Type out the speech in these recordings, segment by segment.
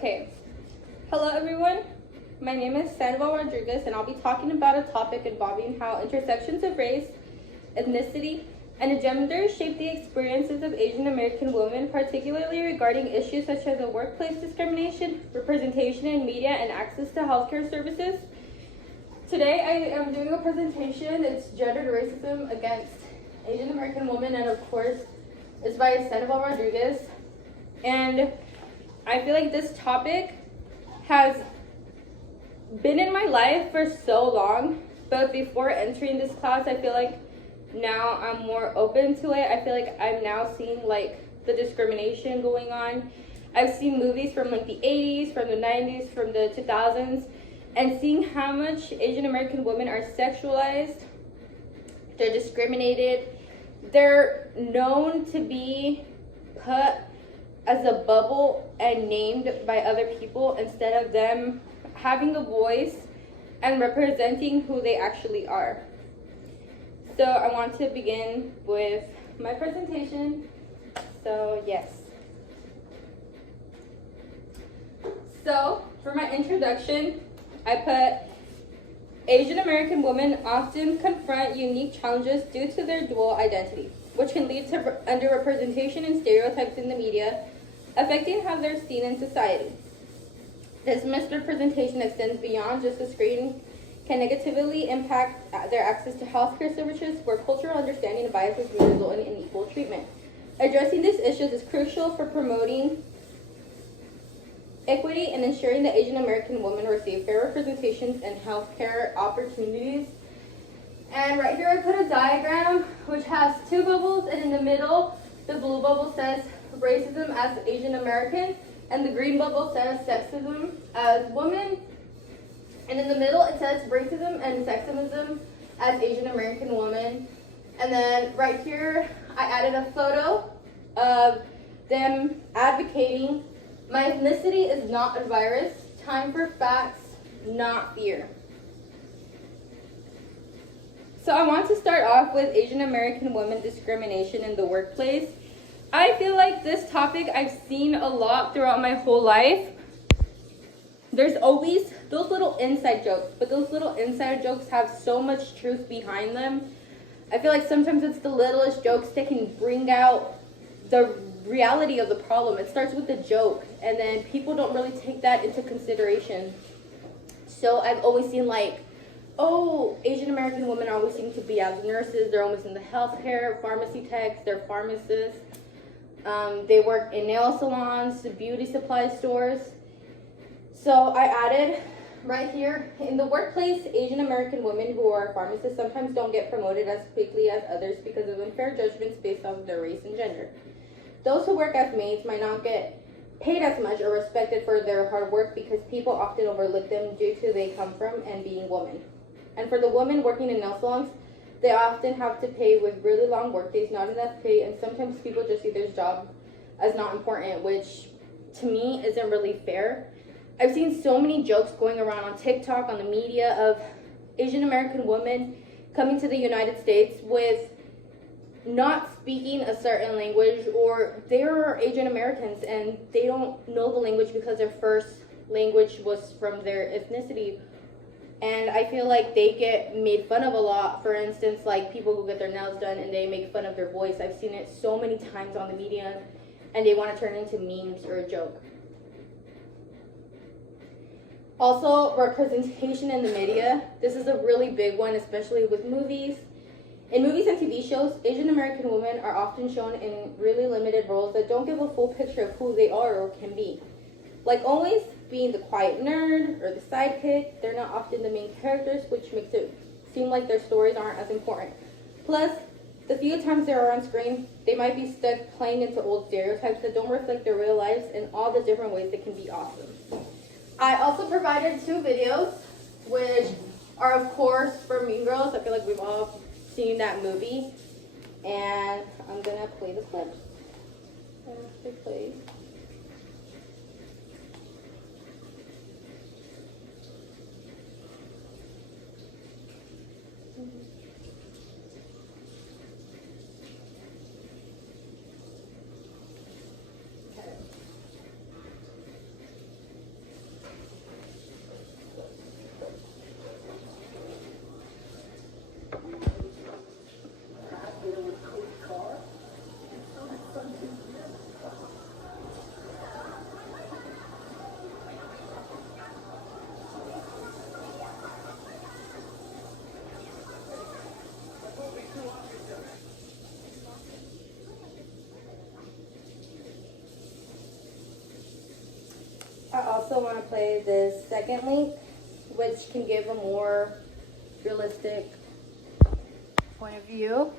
Okay. Hello, everyone. My name is Sandoval Rodriguez, and I'll be talking about a topic involving how intersections of race, ethnicity, and gender shape the experiences of Asian American women, particularly regarding issues such as workplace discrimination, representation in media, and access to healthcare services. Today, I am doing a presentation. It's gendered racism against Asian American women, and of course, it's by Sandoval Rodriguez. And I feel like this topic has been in my life for so long, but before entering this class, I feel like now I'm more open to it. I feel like I'm now seeing like the discrimination going on. I've seen movies from like the 80s, from the 90s, from the 2000s, and seeing how much Asian American women are sexualized, they're discriminated, they're known to be put as a bubble and named by other people instead of them having a voice and representing who they actually are. So I want to begin with my presentation. So yes. So for my introduction, I put Asian American women often confront unique challenges due to their dual identity, which can lead to underrepresentation and stereotypes in the media, affecting how they're seen in society. This misrepresentation extends beyond just the screen, can negatively impact their access to healthcare services, where cultural understanding of biases may result in unequal treatment. Addressing these issues is crucial for promoting equity and ensuring that Asian American women receive fair representations and healthcare opportunities. And right here I put a diagram which has two bubbles, and in the middle, the blue bubble says racism as Asian American, and the green bubble says sexism as women. And in the middle, it says racism and sexism as Asian American woman. And then right here, I added a photo of them advocating, "My ethnicity is not a virus. Time for facts, not fear." So I want to start off with Asian American women discrimination in the workplace. I feel like this topic I've seen a lot throughout my whole life. There's always those little inside jokes, but those little inside jokes have so much truth behind them. I feel like sometimes it's the littlest jokes that can bring out the reality of the problem. It starts with the joke, and then people don't really take that into consideration. So I've always seen like, oh, Asian American women always seem to be as nurses. They're always in the healthcare, pharmacy techs, they're pharmacists. They work in nail salons, beauty supply stores. So I added right here, in the workplace, Asian American women who are pharmacists sometimes don't get promoted as quickly as others because of unfair judgments based off of their race and gender. Those who work as maids might not get paid as much or respected for their hard work because people often overlook them due to they come from and being women. And for the women working in nail salons, they often have to pay with really long work days, not enough pay, and sometimes people just see their job as not important, which to me isn't really fair. I've seen so many jokes going around on TikTok, on the media, of Asian American women coming to the United States with not speaking a certain language, or they're Asian Americans and they don't know the language because their first language was from their ethnicity. And I feel like they get made fun of a lot. For instance, like people who get their nails done and they make fun of their voice. I've seen it so many times on the media, and they want to turn it into memes or a joke. Also, representation in the media. This is a really big one, especially with movies. In movies and TV shows, Asian American women are often shown in really limited roles that don't give a full picture of who they are or can be. Like always being the quiet nerd or the sidekick, they're not often the main characters, which makes it seem like their stories aren't as important. Plus, the few times they are on screen, they might be stuck playing into old stereotypes that don't reflect their real lives and all the different ways they can be awesome. I also provided two videos, which are of course for Mean Girls. I feel like we've all seen that movie, and I'm gonna play the clip. Play. I also want to play this second link, which can give a more realistic point of view.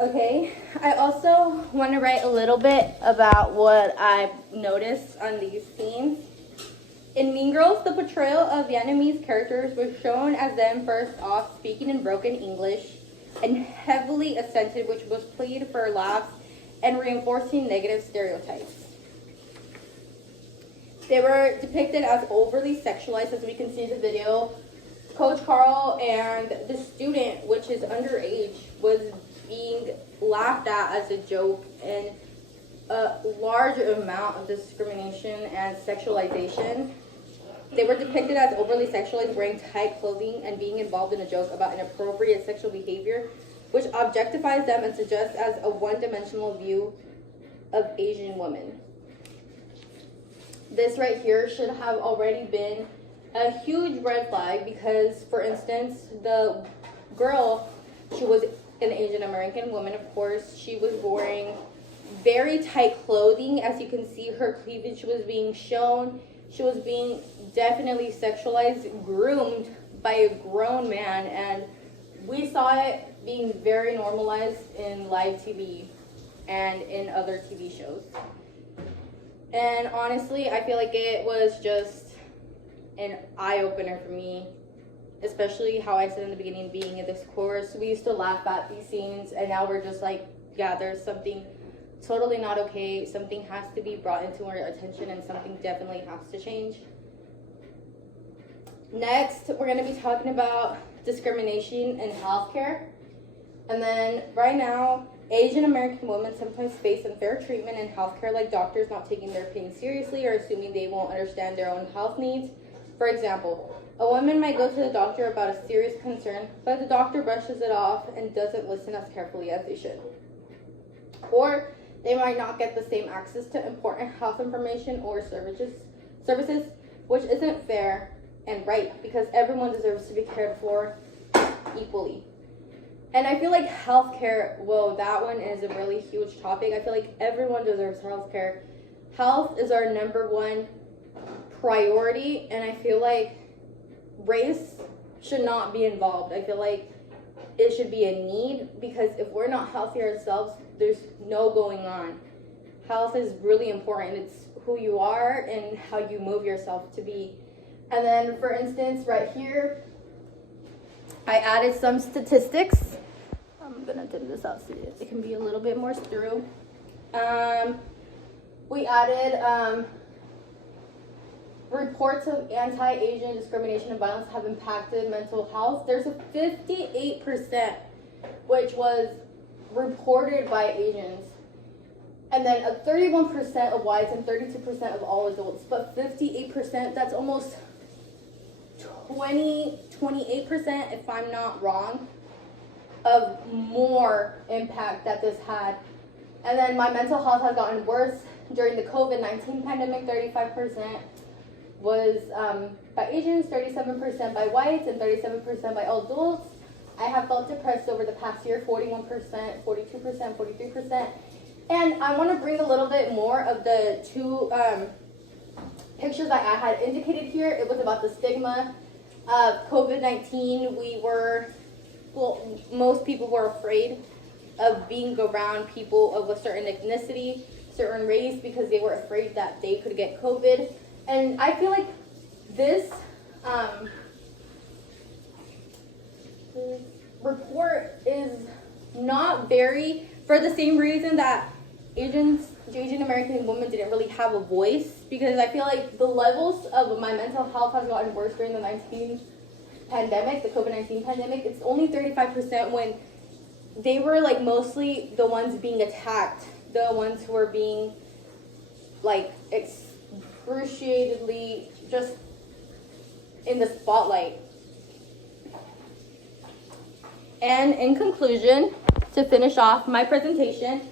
Okay, I also want to write a little bit about what I noticed on these scenes. In Mean Girls, the portrayal of Vietnamese characters was shown as them first off speaking in broken English and heavily accented, which was played for laughs and reinforcing negative stereotypes. They were depicted as overly sexualized, as we can see in the video. Coach Carl and the student, which is underage, was being laughed at as a joke, and a large amount of discrimination and sexualization. They were depicted as overly sexualized, wearing tight clothing, and being involved in a joke about inappropriate sexual behavior, which objectifies them and suggests as a one-dimensional view of Asian women. This right here should have already been a huge red flag because, for instance, the girl, she was an Asian American woman, of course. She was wearing very tight clothing. As you can see, her cleavage was being shown. She was being definitely sexualized, groomed by a grown man, and we saw it being very normalized in live TV and in other TV shows. And honestly, I feel like it was just an eye-opener for me, especially how I said in the beginning, being in this course, we used to laugh at these scenes, and now we're just like, yeah, there's something totally not okay. Something has to be brought into our attention, and something definitely has to change. Next, we're going to be talking about discrimination in healthcare. And then right now, Asian American women sometimes face unfair treatment in healthcare, like doctors not taking their pain seriously or assuming they won't understand their own health needs. For example, a woman might go to the doctor about a serious concern, but the doctor brushes it off and doesn't listen as carefully as they should. Or they might not get the same access to important health information or services, which isn't fair and right, because everyone deserves to be cared for equally. And I feel like healthcare, whoa, that one is a really huge topic. I feel like everyone deserves healthcare. Health is our number one priority, and I feel like race should not be involved. I feel like it should be a need, because if we're not healthy ourselves, there's no going on. Health is really important. It's who you are and how you move yourself to be. And then, for instance, right here, I added some statistics. I'm gonna dim this out so it can be a little bit more through. We added reports of anti-Asian discrimination and violence have impacted mental health. There's a 58%, which was reported by Asians. And then a 31% of whites and 32% of all adults. But 58%, that's almost 28%, if I'm not wrong, of more impact that this had. And then my mental health has gotten worse during the COVID-19 pandemic. 35% was by Asians, 37% by whites, and 37% by adults. I have felt depressed over the past year, 41%, 42%, 43%. And I want to bring a little bit more of the two pictures that I had indicated here. It was about the stigma of COVID-19. Most people were afraid of being around people of a certain ethnicity, certain race, because they were afraid that they could get COVID. And I feel like this report is not very, for the same reason that Asian American women didn't really have a voice, because I feel like the levels of my mental health has gotten worse during the COVID-19 pandemic. It's only 35% when they were like mostly the ones being attacked, the ones who were being like excruciatingly just in the spotlight. And in conclusion, to finish off my presentation,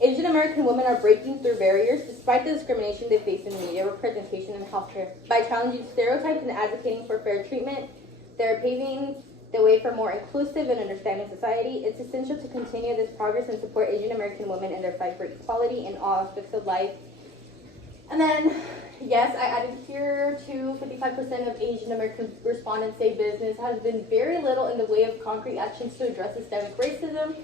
Asian American women are breaking through barriers despite the discrimination they face in media representation and healthcare. By challenging stereotypes and advocating for fair treatment, they're paving the way for more inclusive and understanding society. It's essential to continue this progress and support Asian American women in their fight for equality in all aspects of life. And then, yes, I added here too, 55% of Asian American respondents say business has been very little in the way of concrete actions to address systemic racism.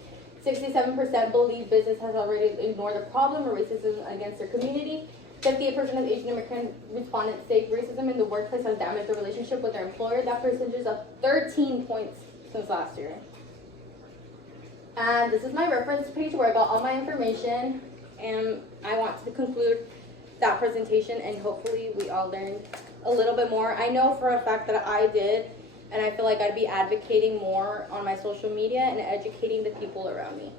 67% believe business has already ignored the problem or racism against their community. 58% of Asian American respondents say racism in the workplace has damaged their relationship with their employer. That percentage is up 13 points since last year. And this is my reference page where I got all my information. And I want to conclude that presentation, and hopefully we all learned a little bit more. I know for a fact that I did, and I feel like I'd be advocating more on my social media and educating the people around me.